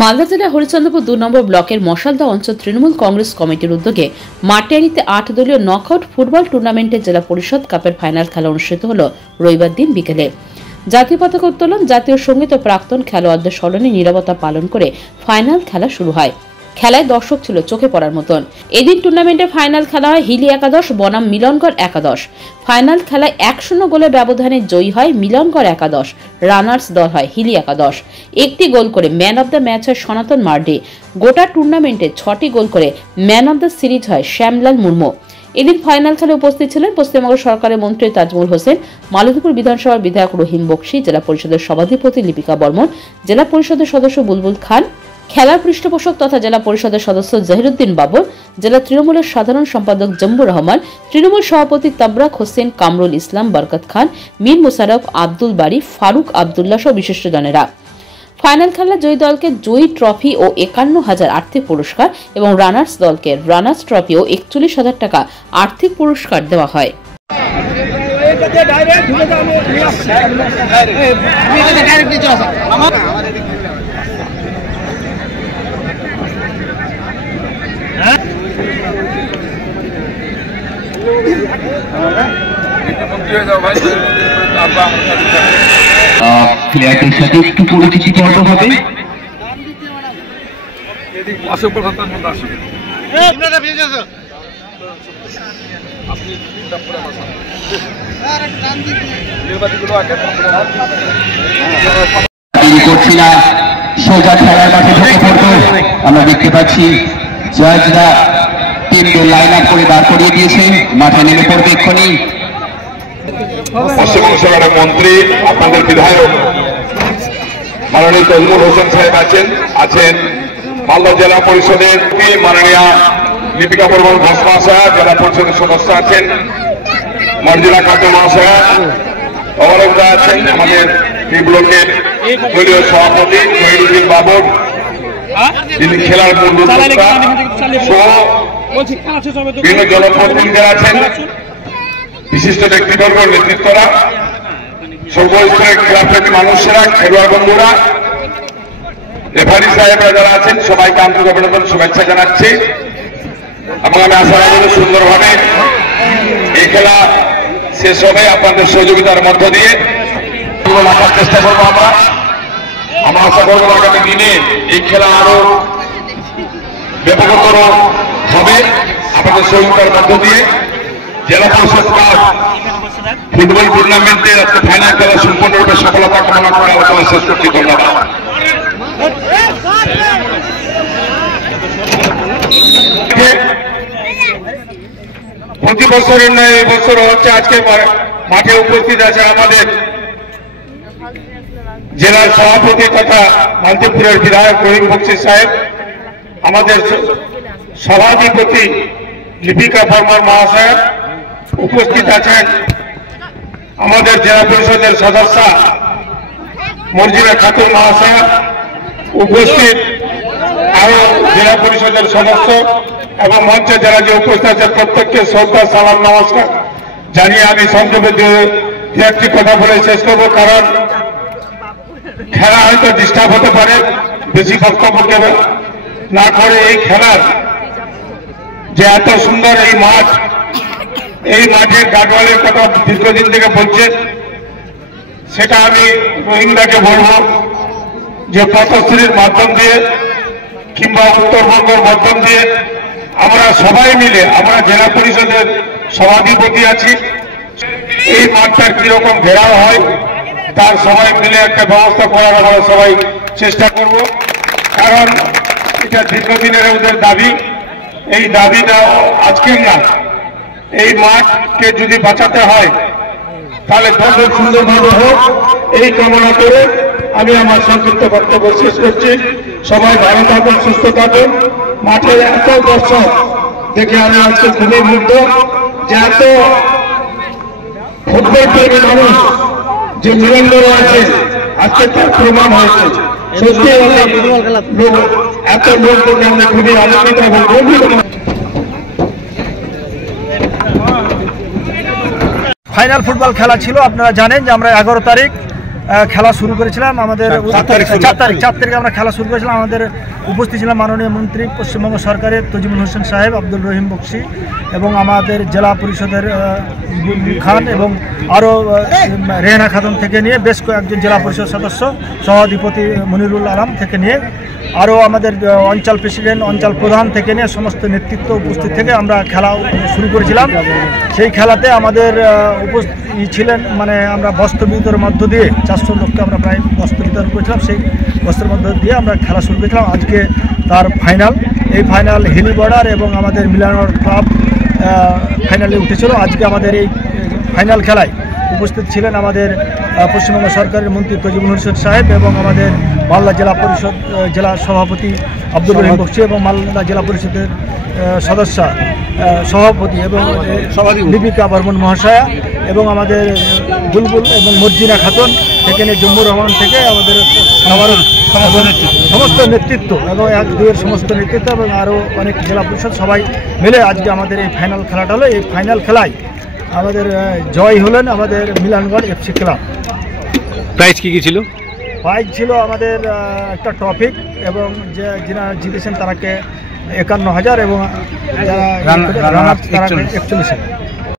মালদা জেলার হরিচন্দ্রপুর ২ নম্বর ব্লকের মশালদা অঞ্চল তৃণমূল কংগ্রেস কমিটির উদ্যোগে মাটিয়ারিতে ৮ দলীয় নকআউট ফুটবল টুর্নামেন্টের জেলা পরিষদ কাপের ফাইনাল খেলা অনুষ্ঠিত হল রবিবার দিন বিকেলে। জাতীয় পতাকা উত্তোলন, জাতীয় সঙ্গীত ও প্রাক্তন খেলোয়াড়দের স্মরণে নীরবতা পালন করে ফাইনাল খেলা শুরু হয়। খেলায় দর্শক ছিল চোখে পড়ার মতন। এদিন টুর্নামেন্টের ফাইনাল খেলা হয় হিলি একাদশ বনাম মিলনগড় একাদশ। ফাইনাল খেলায় ১-০ গোলের ব্যবধানে জয়ী হয় মিলনগড় একাদশ। রানার্স দল হয় হিলি একাদশ। একটি গোল করে ম্যান অব দ্য ম্যাচ হয় সনাতন মার্ডি। গোটা টুর্নামেন্টে ৬টি গোল করে ম্যান অব দ্য সিরিজ হয় শ্যামলাল মুর্মু। এদিন ফাইনাল খেলায় উপস্থিত ছিলেন পশ্চিমবঙ্গ সরকারের মন্ত্রী তাজমুল হোসেন, মালতীপুর বিধানসভার বিধায়ক রহিম বক্সি, জেলা পরিষদের সভাধিপতি লিপিকা বর্মন, জেলা পরিষদের সদস্য বুলবুল খান, খেলার পৃষ্ঠপোষক তথা জেলা পরিষদের সদস্য জহিরুদ্দিন বাবর, জেলা তৃণমূলের সাধারণ সম্পাদক জম্বুর রহমান, তৃণমূল সভাপতি তাবরাক হোসেন, কামরুল ইসলাম, বরকত খান, মীর মুশারফ, আব্দুল বারি, ফারুক আবদুল্লাহ সহ বিশিষ্টজনেরা। ফাইনাল খেলা জয়ী দলকে জয়ী ট্রফি ও ৫১,০০০ আর্থিক পুরস্কার এবং রানার্স দলকে রানার্স ট্রফি ও ৪১,০০০ টাকা আর্থিক পুরস্কার দেওয়া হয়। প্লেয়ারদের সাথে একটু পরিচিতি পর্ব হবে। করছি না, সোজা খেলার মাঠে ঢুকে পড়বো। আমরা দেখতে পাচ্ছি জজরা টিমকে লাইন আপ করে দাঁড় করিয়ে দিয়েছে, মাঠে নেমে পড়বে এক্ষুনি। পশ্চিমবঙ্গ সরকারের মন্ত্রী, আপনাদের বিধায়ক মাননীয় তাজমুল হোসেন সাহেব আছেন মালদা জেলা পরিষদের মাননীয় লিপিকা বর্মন ঘোষ মহাশয়া, জেলা পরিষদের সদস্য আছেন মর্জিনা খাতুন মহাশয়া, অবরোধা আছেন আমাদের এই ব্লকের দলীয় সভাপতি জহিরুদ্দিন বাবর, তিনি খেলার মূল উদ্যোক্তা সহ বিভিন্ন জনপ্রতিনিধিরা আছেন, বিশিষ্ট ব্যক্তিবর্গ, নেতৃত্বরা, সর্বস্তরের ক্রীড়াপ্রেমী মানুষেরা, খেলোয়াড় বন্ধুরা, রেফারি সাহেবরা যারা আছেন, সবাইকে আন্তরিক অভিনন্দন, শুভেচ্ছা জানাচ্ছি এবং আমি আশা রাখব সুন্দরভাবে এই খেলা শেষ হবে আপনাদের সহযোগিতার মধ্য দিয়ে রাখার চেষ্টা করবো। আমরা আশা করবো আগামী দিনে এই খেলা আরো ব্যাপকতর হবে আপনাদের সহযোগিতার মধ্য দিয়ে। জেলা পরিষদ কাপ ফুটবল টুর্নামেন্টের আজকে ফাইনাল খেলা সম্পূর্ণরূপে সফলতা কামনা করে আলোচনা শেষ করছি। ধন্যবাদ। প্রতি বছরের নয় এই বছর হচ্ছে আজকে মাঠে উপস্থিত আছে আমাদের জেলার সভাপতি তথা মালতীপুরের বিধায়ক রহিম বক্সি সাহেব, আমাদের সভাধিপতি লিপিকা বর্মন মহাশয়, উপস্থিত আছেন আমাদের জেলা পরিষদের সদস্য মর্জিনা খাতুন মহাশয়া, উপস্থিত আরো জেলা পরিষদের সদস্য এবং মঞ্চে যারা যে উপস্থিত আছে প্রত্যেককে শ্রদ্ধা সালাম নমস্কার জানিয়ে আমি সংক্ষেপে দু একটি কথা বলে শেষ করবো, কারণ খেলা হয়তো ডিস্টার্ব হতে পারে। বেশি বক্তব্য না করে এই খেলার যে এত সুন্দর এই মাঠ, এই মাঠের গার্ডওয়ালের কথা দীর্ঘদিন থেকে বলছে, সেটা আমি রোহিঙ্গাকে বলবো যে পথশ্রীর মাধ্যম দিয়ে কিংবা উত্তরবঙ্গের মাধ্যম দিয়ে আমরা সবাই মিলে, আমরা জেলা পরিষদের সভাধিপতি আছি, এই মাঠটার কিরকম ঘেরাও হয় তার সবাই মিলে একটা ব্যবস্থা করার আমরা সবাই চেষ্টা করব। কারণ এটা দীর্ঘদিনের ওদের দাবি, এই দাবিটা আজকের না, এই মাঠকে যদি বাঁচাতে হয় তাহলে দর্শক সুন্দরভাবে হোক এই কামনা করে আমি আমার সংক্ষিপ্ত বক্তব্য শেষ করছি। সবাই ভালো থাকুন, সুস্থ থাকুন। মাঠে এত দর্শক দেখে আমি আজকে খুবই মুগ্ধ যে এত ফুটবল প্রেমী মানুষ যে নিরন্তর আছে, আজকে তার প্রমাণ হয়েছে। সত্যি এত লোক দেখে আমরা খুবই আনন্দিত এবং গর্বিত। ফাইনাল ফুটবল খেলা ছিল। আপনারা জানেন যে আমরা 11 তারিখ খেলা শুরু করেছিলাম। আমাদের 4 তারিখে আমরা খেলা শুরু করেছিলাম। আমাদের উপস্থিত ছিলাম মাননীয় মন্ত্রী পশ্চিমবঙ্গ সরকারের তজিমুল হোসেন সাহেব, আব্দুল রহিম বক্সি এবং আমাদের জেলা পরিষদের খান এবং আরও রেহানা খাতুন থেকে নিয়ে বেশ কয়েকজন জেলা পরিষদ সদস্য, সভাধিপতি মনিরুল আলম থেকে নিয়ে আরও আমাদের অঞ্চল প্রেসিডেন্ট, অঞ্চল প্রধান থেকে নিয়ে সমস্ত নেতৃত্ব উপস্থিত থেকে আমরা খেলা শুরু করেছিলাম। সেই খেলাতে আমাদের উপস্থিত ছিলেন, মানে আমরা বস্ত্র বিতরণের মধ্য দিয়ে 400 লোককে আমরা প্রায় বস্ত্র বিতরণ করেছিলাম। সেই বস্ত্রের মধ্য দিয়ে আমরা খেলা শুরু করেছিলাম। আজকে তার ফাইনাল, এই ফাইনাল হিলি বর্ডার এবং আমাদের মিলানগর ক্লাব ফাইনালে উঠেছিল। আজকে আমাদের এই ফাইনাল খেলায় উপস্থিত ছিলেন আমাদের পশ্চিমবঙ্গ সরকারের মন্ত্রী তজিমুল হোসেন সাহেব এবং আমাদের মালদা জেলা পরিষদ জেলা সভাপতি আব্দুল রহিম বক্সি এবং মালদা জেলা পরিষদের সভাপতি এবং লিপিকা বর্মন মহাশয়া এবং আমাদের বুলবুল এবং মর্জিনা খাতুন থেকে নিয়ে জম্মুর রহমান থেকে আমাদের সমস্ত নেতৃত্ব এবং 1-2 সমস্ত নেতৃত্ব এবং আরও অনেক জেলা পরিষদ সবাই মিলে আজকে আমাদের এই ফাইনাল খেলাটা হলো। এই ফাইনাল খেলায় আমাদের জয় হলেন আমাদের মিলানগড় এফসি ক্লাব। প্রাইজ কি ছিল? প্রাইজ ছিল আমাদের একটা টপিক এবং যারা জিতেছেন তারাকে 51,000 এবং যারা 41,000।